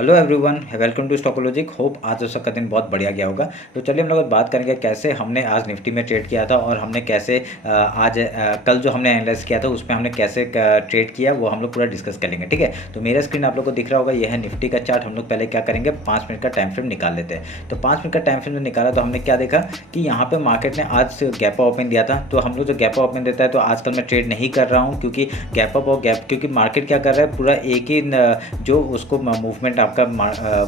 Hello everyone, welcome to Stockology. Hope आज सबका दिन बहुत बढ़िया गया होगा। तो चलिए हम लोग बात करेंगे कैसे हमने आज निफ्टी में ट्रेड किया था और हमने कैसे कल जो हमने एनालाइज किया था उसमें हमने कैसे ट्रेड किया वो हम लोग पूरा डिस्कस करेंगे। ठीक है, तो मेरा स्क्रीन आप लोग को दिख रहा होगा, यह है निफ्टी का चार्ट। हम लोग पहले क्या करेंगे, 5 मिनट का टाइम फ्रेम निकाल लेते हैं। तो 5 मिनट का टाइम फ्रेम निकाला तो हमने क्या देखा कि यहाँ पे मार्केट ने आज गैप ओपन दिया था। तो हम लोग जो गैप ओपन देता है तो आजकल मैं ट्रेड नहीं कर रहा हूँ, क्योंकि गैप अप और गैप, क्योंकि मार्केट क्या कर रहा है, पूरा एक ही जो उसको मूवमेंट आपका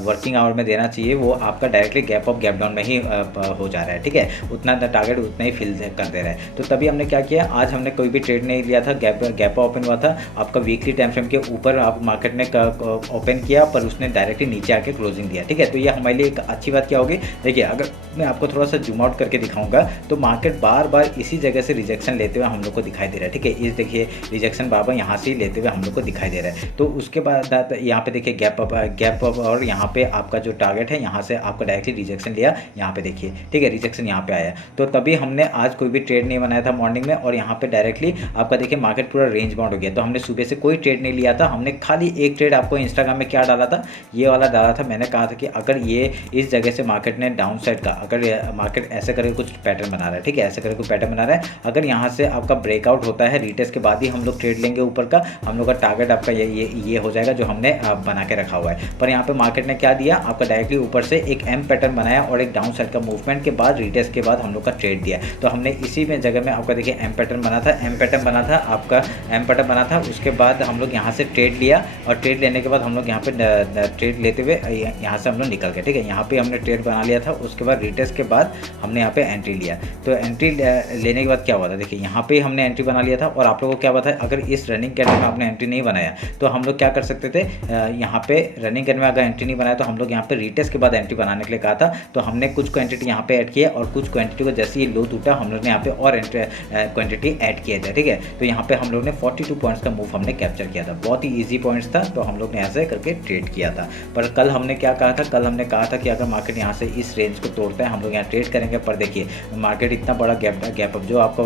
वर्किंग आवर में देना चाहिए वो आपका directly gap up gap down में ही हो जा रहा है। ठीक है, उतना टारगेट उतना ही फिल कर दे रहा है। तो तभी हमने क्या किया, आज हमने कोई भी ट्रेड नहीं लिया था। गैप ओपन हुआ था आपका वीकली टाइम फ्रेम के ऊपर, आप मार्केट ने ओपन किया पर उसने डायरेक्टली नीचे आके क्लोजिंग दिया। ठीक है, तो ये हमारे लिए एक अच्छी बात क्या होगी, देखिए अगर मैं आपको थोड़ा सा जूम आउट करके दिखाऊंगा तो मार्केट बार बार इसी जगह से रिजेक्शन लेते हुए हम लोग को दिखाई दे रहा है। ठीक है, इस देखिए रिजेक्शन बार बार यहाँ से ही लेते हुए हम लोग को दिखाई दे रहा है। तो उसके बाद यहाँ पे देखिए गैप अप और यहाँ पे आपका जो टारगेट है यहाँ से आपका डायरेक्टली रिजेक्शन लिया, यहाँ पे देखिए। ठीक है, रिजेक्शन यहाँ पे आया, तो तभी हमने आज कोई भी ट्रेड नहीं बनाया था मॉर्निंग में। और यहाँ पे डायरेक्टली आपका देखिए मार्केट पूरा रेंज बाउंड हो गया। तो हमने सुबह से कोई ट्रेड नहीं लिया था, हमने खाली एक ट्रेड आपको इंस्टाग्राम में क्या डाला था, ये वाला डाला था। मैंने कहा था कि अगर ये इस जगह से मार्केट ने डाउन साइड का, अगर मार्केट ऐसे करके कुछ पैटर्न बना रहा है, ठीक है, ऐसे करके कुछ पैटर्न बना रहा है, अगर यहाँ से आपका ब्रेकआउट होता है रिटेस्ट के बाद ही हम लोग ट्रेड लेंगे ऊपर का। हम लोग का टारगेट आपका ये हो जाएगा जो हमने बना के रखा हुआ है। पर यहाँ पे मार्केट ने क्या दिया, आपका डायरेक्टली ऊपर से एक एम पैटर्न बनाया और एक डाउन साइड का मूवमेंट के बाद रिटेस्ट के बाद हम लोग का ट्रेड दिया। तो हमने इसी में जगह में आपका देखिए एम पैटर्न बना था, एम पैटर्न बना था आपका, एम पैटर्न बना था। उसके बाद हम लोग यहाँ से ट्रेड लिया और ट्रेड लेने के बाद हम लोग यहाँ पे ट्रेड लेते हुए यहाँ से हम लोग निकल गए। ठीक है, यहाँ पे हमने ट्रेड बना लिया था। उसके बाद रिटेस्ट के बाद हमने यहाँ पे एंट्री लिया। तो एंट्री लेने के बाद क्या हुआ था, देखिए यहाँ पे हमने एंट्री बना लिया था। और आप लोगों को क्या पता है, अगर इस रनिंग कैंडल में आपने एंट्री नहीं बनाया तो हम लोग क्या कर सकते थे, यहाँ पे रनिंग कैंडल में अगर एंट्री नहीं बनाया तो हम लोग यहाँ पे रिटेस्ट के बाद एंट्री बनाने के लिए कहा था। तो हमने कुछ क्वांटिटी यहाँ पे ऐड किया और कुछ क्वांटिटी को जैसे ही लो टूटा हम लोग ने यहाँ पे और क्वांटिटी ऐड किया था। ठीक है, तो यहाँ पे हम लोग ने 42 पॉइंट्स का मूव हमने कैप्चर किया था। बहुत ही ईजी पॉइंट्स था, तो हम लोग ने ऐसे करके ट्रेड किया था। पर कल हमने क्या कहा था, कल हमने कहा था कि अगर मार्केट यहाँ से इस रेंज को तोड़ता है हम लोग यहाँ ट्रेड करेंगे। पर देखिए मार्केट इतना बड़ा गैप अप जो आपको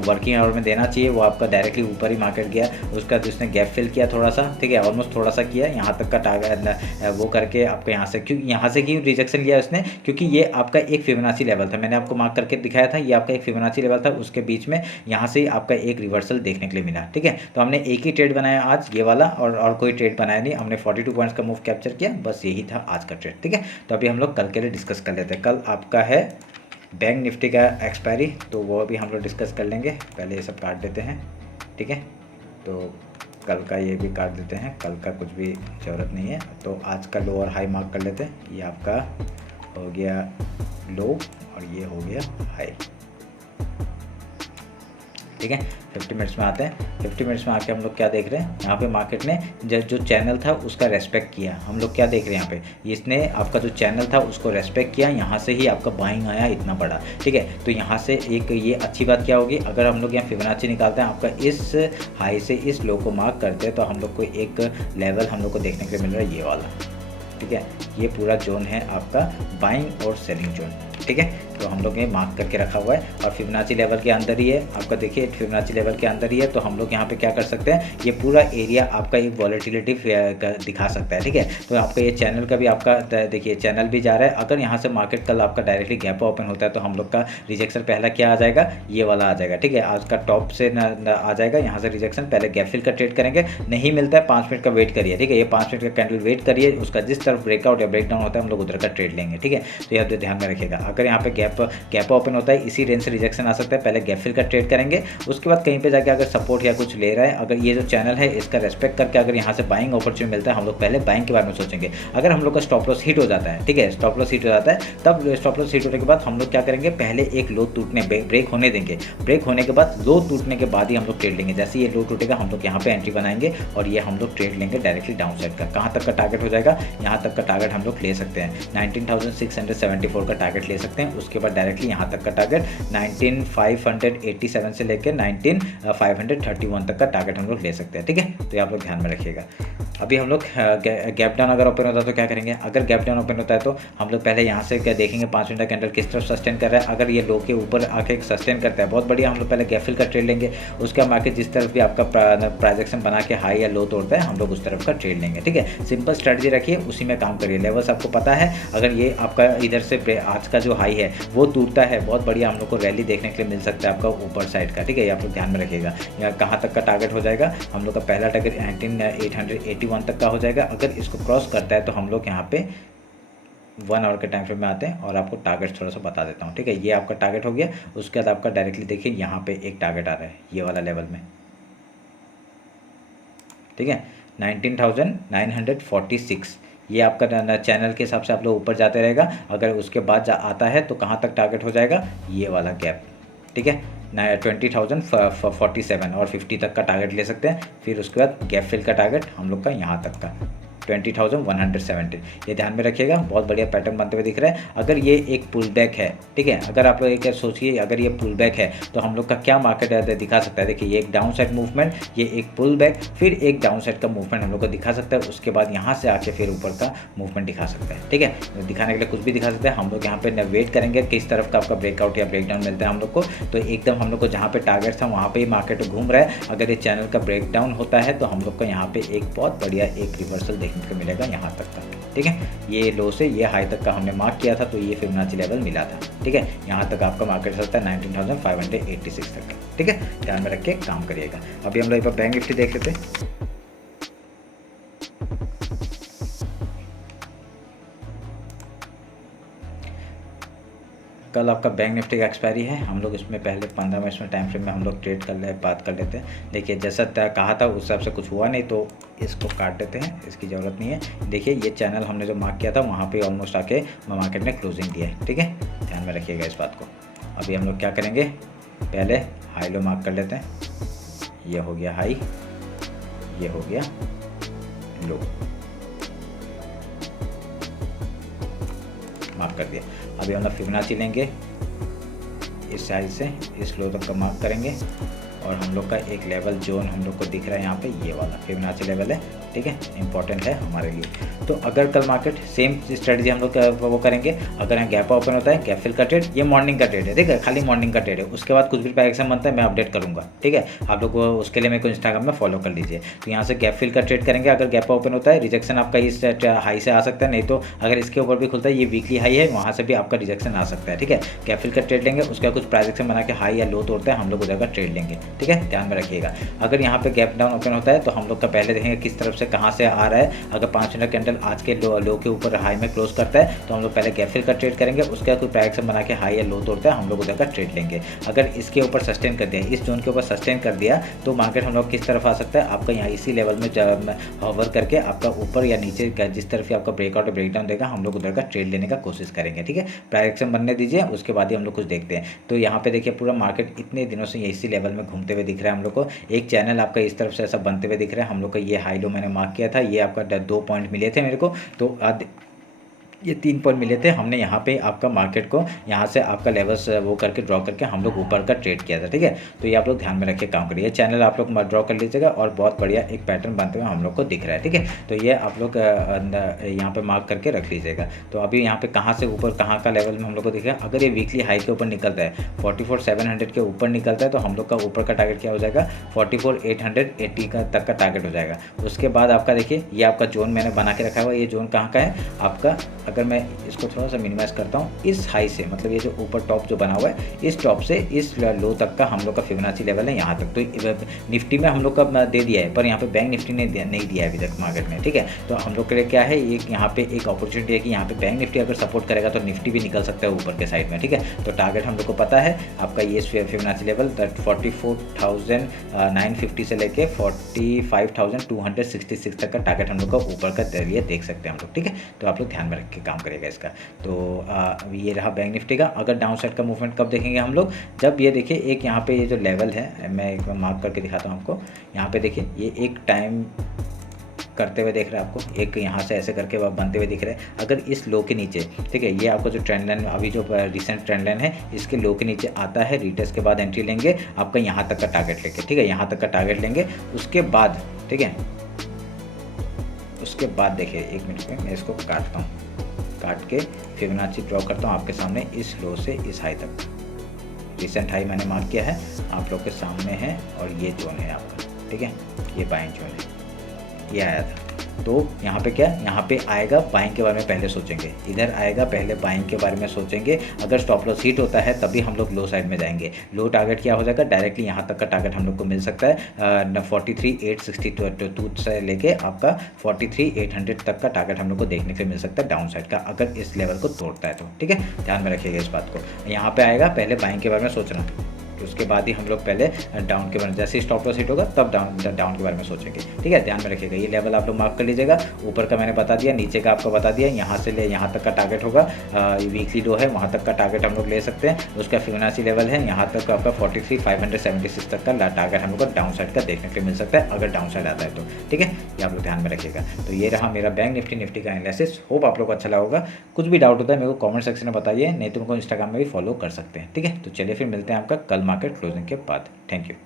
वर्किंग आवर में देना चाहिए वो आपका डायरेक्टली ऊपर ही मार्केट गया। उसका उसने गैप फिल किया थोड़ा सा, ठीक है, ऑलमोस्ट थोड़ा सा किया, यहाँ तक का टारगेट वो करके आपको यहाँ से क्यों रिजेक्शन लिया उसने, क्योंकि ये आपका एक फिबोनाची लेवल था। मैंने आपको मार्क करके दिखाया था, ये आपका एक फिबोनाची लेवल था। उसके बीच में यहाँ से आपका एक रिवर्सल देखने के लिए मिला। ठीक है, तो हमने एक ही ट्रेड बनाया आज, ये वाला, और कोई ट्रेड बनाया नहीं। हमने 42 पॉइंट्स का मूव कैप्चर किया, बस यही था आज का ट्रेड। ठीक है, तो अभी हम लोग कल के लिए डिस्कस कर लेते हैं। कल आपका है बैंक निफ्टी का एक्सपायरी, तो वो अभी हम लोग डिस्कस कर लेंगे। पहले ये सब काट देते हैं। ठीक है, तो कल का ये भी काट देते हैं, कल का कुछ भी ज़रूरत नहीं है। तो आज का लो और हाई मार्क कर लेते हैं। ये आपका हो गया लो और ये हो गया हाई। ठीक है, 50 मिनट्स में आते हैं। 50 मिनट्स में आके हम लोग क्या देख रहे हैं, यहाँ पे मार्केट ने जो चैनल था उसका रेस्पेक्ट किया। हम लोग क्या देख रहे हैं, यहाँ पे इसने आपका जो चैनल था उसको रेस्पेक्ट किया, यहाँ से ही आपका बाइंग आया इतना बड़ा। ठीक है, तो यहाँ से एक ये अच्छी बात क्या होगी, अगर हम लोग यहाँ फिबोनाची निकालते हैं, आपका इस हाई से इस लो को मार्क करते हैं तो हम लोग को एक लेवल हम लोग को देखने के लिए मिल रहा है, ये वाला। ठीक है, ये पूरा जोन है आपका बाइंग और सेलिंग जोन। ठीक है, तो हम लोग ये मार्क करके रखा हुआ है और फिबोनाची लेवल के अंदर ही है आपका, देखिए फिबोनाची लेवल के अंदर ही है। तो हम लोग यहाँ पे क्या कर सकते हैं, ये पूरा एरिया आपका एक वॉलेटिलिटी दिखा सकता है। ठीक है, तो आपका ये चैनल का भी आपका देखिए चैनल भी जा रहा है। अगर यहाँ से मार्केट कल आपका डायरेक्टली गैप ओपन होता है तो हम लोग का रिजेक्शन पहला क्या आ जाएगा, ये वाला आ जाएगा। ठीक है, आज का टॉप से आ जाएगा, यहाँ से रिजेक्शन, पहले गैप फिल का ट्रेड करेंगे। नहीं मिलता है 5 मिनट का वेट करिए। ठीक है, ये 5 मिनट का कैंडल वेट करिए, उसका जिस तरफ ब्रेकआउट या ब्रेकडाउन होता है हम लोग उधर का ट्रेड लेंगे। ठीक है, तो यह ध्यान में रखिएगा। अगर यहाँ पे गैप ओपन होता है इसी रेंज से रिजेक्शन आ सकता है, पहले गैप फिल का ट्रेड करेंगे। उसके बाद कहीं पे जाके अगर सपोर्ट या कुछ ले रहा है, अगर ये जो चैनल है इसका रेस्पेक्ट करके अगर यहाँ से बाइंग अपॉर्चुनिटी मिलता है, हम लोग पहले बाइंग के बारे में सोचेंगे। अगर हम लोग का स्टॉप लॉस हिट हो जाता है, ठीक है, स्टॉप लॉस हिट हो जाता है, तब स्टॉप लॉस हिट होने के बाद हम लोग क्या करेंगे, पहले एक लो टूटने ब्रेक होने देंगे। ब्रेक होने के बाद लो टूटने के बाद ही हम लोग ट्रेड लेंगे। जैसे ये लो टूटेगा हम लोग यहाँ पे एंट्री बनाएंगे और ये हम लोग ट्रेड लेंगे डायरेक्टली डाउन साइड का। कहाँ तक का टारगेट हो जाएगा, यहाँ तक का टारगेट हम लोग ले सकते हैं 19,674 का टारगेट ले सकते हैं। उसके बाद डायरेक्टली यहाँ तक का टारगेट 19,587 से लेकर 19,531 तक का टारगेट हम लोग ले सकते हैं। ठीक है, तो ये आप लोग ध्यान में रखिएगा। अभी हम लोग गैप डाउन अगर ओपन होता है तो क्या करेंगे, अगर गैप डाउन ओपन होता है तो हम लोग पहले यहाँ से क्या देखेंगे 5 मिनट का कैंडल किस तरफ सस्टेन कर रहा है। अगर ये लो के ऊपर आके सस्टेन करता है बहुत बढ़िया, हम लोग पहले गैप फिल का ट्रेड लेंगे। उसका मार्केट जिस तरफ भी आपका प्राइजेक्शन बना के हाई या लो तोड़ता है हम लोग उस तरफ का ट्रेड लेंगे। ठीक है, सिंपल स्ट्रेटजी रखिए, उसी में काम करिए। लेवल्स आपको पता है, अगर ये आपका इधर से आज का जो हाई है वो टूटता है बहुत बढ़िया हम लोग को रैली देखने के लिए मिल सकता है आपका ऊपर साइड का। ठीक है, ये आप लोग ध्यान में रखिएगा। यहाँ कहाँ तक का टारगेट हो जाएगा, हम लोग का पहला टारगेट 19,881 तक का हो जाएगा। अगर इसको क्रॉस करता है तो हम लोग यहाँ पे 1 आवर के टाइम फ्रेम में आते हैं और आपको टारगेट थोड़ा सा बता देता हूँ। ठीक है, ये आपका टारगेट हो गया। उसके बाद आपका डायरेक्टली देखिए यहाँ पे एक टारगेट आ रहा है ये वाला लेवल में। ठीक है, 19,946 ये आपका चैनल के हिसाब से आप लोग ऊपर जाते रहेगा। अगर उसके बाद आता है तो कहाँ तक टारगेट हो जाएगा, ये वाला गैप। ठीक है, 20,047 और 50 तक का टारगेट ले सकते हैं। फिर उसके बाद गैप फिल का टारगेट हम लोग का यहाँ तक का 20,170। ये ध्यान में रखिएगा, बहुत बढ़िया पैटर्न बनते हुए दिख रहा है। अगर ये एक पुल बैक है, ठीक है, अगर आप लोग एक सोचिए अगर ये पुल बैक है तो हम लोग का क्या मार्केट दिखा सकता है। देखिए ये एक डाउन साइड मूवमेंट, ये एक पुल बैक, फिर एक डाउन साइड का मूवमेंट हम लोग को दिखा सकता है। उसके बाद यहाँ से आके फिर ऊपर का मूवमेंट दिखा सकता है। ठीक है, दिखाने के लिए कुछ भी दिखा सकते हैं। हम लोग यहाँ पे वेट करेंगे किस तरफ का आपका ब्रेकआउट या ब्रेकडाउन मिलता है हम लोग को। तो एकदम हम लोग को जहाँ पे टारगेट था वहाँ पे ही मार्केट घूम रहा है। अगर ये चैनल का ब्रेकडाउन होता है तो हम लोग को यहाँ पे एक बहुत बढ़िया एक रिवर्सल देखने को मिलेगा यहाँ तक का। ठीक है, ये लो से ये हाई तक का हमने मार्क किया था तो ये फिबोनाची लेवल मिला था। ठीक है, यहाँ तक आपका मार्केट सकता है 19,586 तक का। ठीक है, ध्यान में रख के काम करिएगा। अभी हम लोग बैंक निफ्टी देख लेते हैं। कल आपका बैंक निफ्टी का एक्सपायरी है। हम लोग इसमें पहले 15 मिनट में टाइम फ्रेम में हम लोग ट्रेड कर ले बात कर लेते हैं। देखिए जैसा कहा था उस हिसाब से कुछ हुआ नहीं तो इसको काट देते हैं, इसकी ज़रूरत नहीं है। देखिए ये चैनल हमने जो मार्क किया था वहाँ पे ऑलमोस्ट आके मार्केट ने क्लोजिंग दिया है। ठीक है, ध्यान में रखिएगा इस बात को। अभी हम लोग क्या करेंगे, पहले हाई लो मार्क कर लेते हैं। ये हो गया हाई, ये हो गया लो, मार्क कर दिया। अभी हम लोग फिबोनाची लेंगे, इस साइड से इस लो तक का मार्क करेंगे और हम लोग का एक लेवल जोन हम लोग को दिख रहा है यहाँ पे, ये वाला फिबोनाची लेवल है। ठीक है, इंपॉर्टेंट है हमारे लिए। तो अगर कल मार्केट सेम स्ट्रेटजी हम लोग वो करेंगे, अगर यहाँ गैप ओपन होता है, गैप फिल का ट्रेड, ये मॉर्निंग का ट्रेड है। ठीक है, खाली मॉर्निंग का ट्रेड है। उसके बाद कुछ भी डायरेक्शन बनता है मैं अपडेट करूँगा। ठीक है, आप लोग उसके लिए मेरे को इंस्टाग्राम में फॉलो कर लीजिए। तो यहाँ से गैप फिल का ट्रेड करेंगे। अगर गैप ओपन होता है रिजेक्शन आपका इस हाई से आ सकता है, नहीं तो अगर इसके ऊपर भी खुलता है, ये वीकली हाई है, वहाँ से भी आपका रिजेक्शन आ सकता है। ठीक है, गैप फिल का ट्रेड लेंगे, उसका कुछ प्राइजेक्शन बना के हाई या लो तोड़ता है हम लोग उधर का ट्रेड लेंगे। ठीक है, ध्यान में रखिएगा। अगर यहाँ पे गैप डाउन ओपन होता है तो हम लोग का पहले देखेंगे किस तरफ से कहाँ से आ रहा है। अगर 5 मिनट कैंडल आज के लो के ऊपर हाई में क्लोज करता है तो हम लोग पहले गैप फिल का ट्रेड करेंगे। उसका कोई प्राइजेक्शन बना के हाई या लो तोड़ता है हम लोग उधर का ट्रेड लेंगे। अगर इसके ऊपर सस्टेन कर दिया, इस जोन के ऊपर सस्टेन कर दिया तो मार्केट हम लोग किस तरफ आ सकता है, आपका यहाँ इसी लेवल में होवर करके आपका ऊपर या नीचे जिस तरफ आपका ब्रेकआउट और ब्रेकडाउन देगा हम लोग उधर का ट्रेड लेने का कोशिश करेंगे। ठीक है, प्राइजेक्शन बनने दीजिए, उसके बाद ही हम लोग कुछ देखते हैं। तो यहाँ पे देखिए पूरा मार्केट इतने दिनों से इसी लेवल में घूमते हुए दिख रहा है हम लोग को। एक चैनल आपका इस तरफ से ऐसा बनते हुए दिख रहा है हम लोग का। ये हाई लो मैंने मार्क किया था, ये आपका 2 पॉइंट मिले थे मेरे को, तो ये 3 पॉइंट मिले थे। हमने यहाँ पे आपका मार्केट को यहाँ से आपका लेवल्स वो करके ड्रॉ करके हम लोग ऊपर का ट्रेड किया था। ठीक है, तो ये आप लोग ध्यान में रख के काम करिए। चैनल आप लोग ड्रॉ कर लीजिएगा और बहुत बढ़िया एक पैटर्न बनते हुए हम लोग को दिख रहा है। ठीक है, तो ये आप लोग यहाँ पे मार्क करके रख लीजिएगा। तो अभी यहाँ पे कहाँ से ऊपर कहाँ का लेवल में हम लोग को दिख रहा है। अगर ये वीकली हाई के ऊपर निकलता है 44,700 के ऊपर निकलता है तो हम लोग का ऊपर का टारगेट क्या हो जाएगा, 44,880 का तक का टारगेट हो जाएगा। उसके बाद आपका देखिए ये आपका जोन मैंने बना के रखा हुआ है। ये जोन कहाँ का है आपका, अगर मैं इसको थोड़ा सा मिनिमाइज करता हूँ, इस हाई से मतलब ये जो ऊपर टॉप जो बना हुआ है इस टॉप से इस लो तक का हम लोग का फिबोनाची लेवल है यहाँ तक। तो निफ्टी में हम लोग का दे दिया है पर यहाँ पे बैंक निफ्टी ने नहीं दिया है अभी तक मार्केट में। ठीक है, तो हम लोग के लिए क्या है, एक यहाँ पे एक अपॉर्चुनिटी है कि यहाँ पे बैंक निफ्टी अगर सपोर्ट करेगा तो निफ्टी भी निकल सकता है ऊपर के साइड में। ठीक है, तो टारगेट हम लोग को पता है आपका ये फिबोनाची लेवल 44,950 से लेके 45,266 तक का टारगेट हम लोग का ऊपर का लिए देख सकते हैं हम लोग। ठीक है, तो आप लोग ध्यान में रख के काम करिएगा इसका। तो ये रहा बैंक निफ्टी का। अगर डाउन साइड का मूवमेंट कब देखेंगे हम लोग, जब ये देखिए एक यहाँ पे ये जो लेवल है मैं एक बार मार्क करके दिखाता हूँ आपको। यहाँ पे देखिए ये एक टाइम करते हुए देख रहे हैं आपको, एक यहाँ से ऐसे करके बनते हुए दिख रहे हैं। अगर इस लो के नीचे, ठीक है, ये आपका जो ट्रेंड लाइन अभी जो रिसेंट ट्रेंड लाइन है इसके लो के नीचे आता है, रीटेस्ट के बाद एंट्री लेंगे आपका यहाँ तक का टारगेट लेके, ठीक है, यहाँ तक का टारगेट लेंगे। उसके बाद, ठीक है, उसके बाद देखिए, एक मिनट में मैं इसको काटता हूँ, काट के फिबोनाची ड्रॉ करता हूँ आपके सामने इस लो से इस हाई तक। रिसेंट हाई मैंने मार्क किया है, आप लोग के सामने है, और ये जोन है आपका, ठीक है, ये बाइंग जोन है, ये आया था। तो यहाँ पे क्या, यहाँ पे आएगा बाइंग के बारे में पहले सोचेंगे, इधर आएगा पहले बाइंग के बारे में सोचेंगे। अगर स्टॉप लॉस हिट होता है तभी हम लोग लो साइड में जाएंगे। लो टारगेट क्या हो जाएगा, डायरेक्टली यहाँ तक का टारगेट हम लोग को मिल सकता है 43,862 से लेके आपका 43,800 तक का टारगेट हम लोग को देखने के लिए मिल सकता है डाउन साइड का, अगर इस लेवल को तोड़ता है तो, ठीक है, ध्यान में रखिएगा इस बात को। यहाँ पे आएगा पहले बाइंग के बारे में सोचना, उसके बाद ही हम लोग पहले डाउन के बारे में, जैसे ही स्टॉप लॉस हिट होगा तब डाउन के बारे में सोचेंगे, ठीक है, ध्यान में रखिएगा। ये लेवल आप लोग मार्क कर लीजिएगा, ऊपर का मैंने बता दिया, नीचे का आपको बता दिया, यहाँ से ले यहाँ तक का टारगेट होगा, वीकली लो है वहाँ तक का टारगेट हम लोग ले सकते हैं। उसका फिबोनाची लेवल है यहाँ तक आपका 43,576 तक का टारगेट हम लोग को डाउन साइड का देखने के लिए मिल सकता है, अगर डाउन साइड आता है तो, ठीक है, ये आप लोग ध्यान में रखिएगा। तो ये रहा मेरा बैंक निफ्टी का एनालिसिस, होप आप लोग को अच्छा लगा होगा। कुछ भी डाउट होता है मेरे को कमेंट सेक्शन में बताइए, नहीं तो उनको इंस्टाग्राम में भी फॉलो कर सकते हैं, ठीक है। तो चलिए फिर मिलते हैं आपका कल मार्केट क्लोजिंग के बाद। Thank you.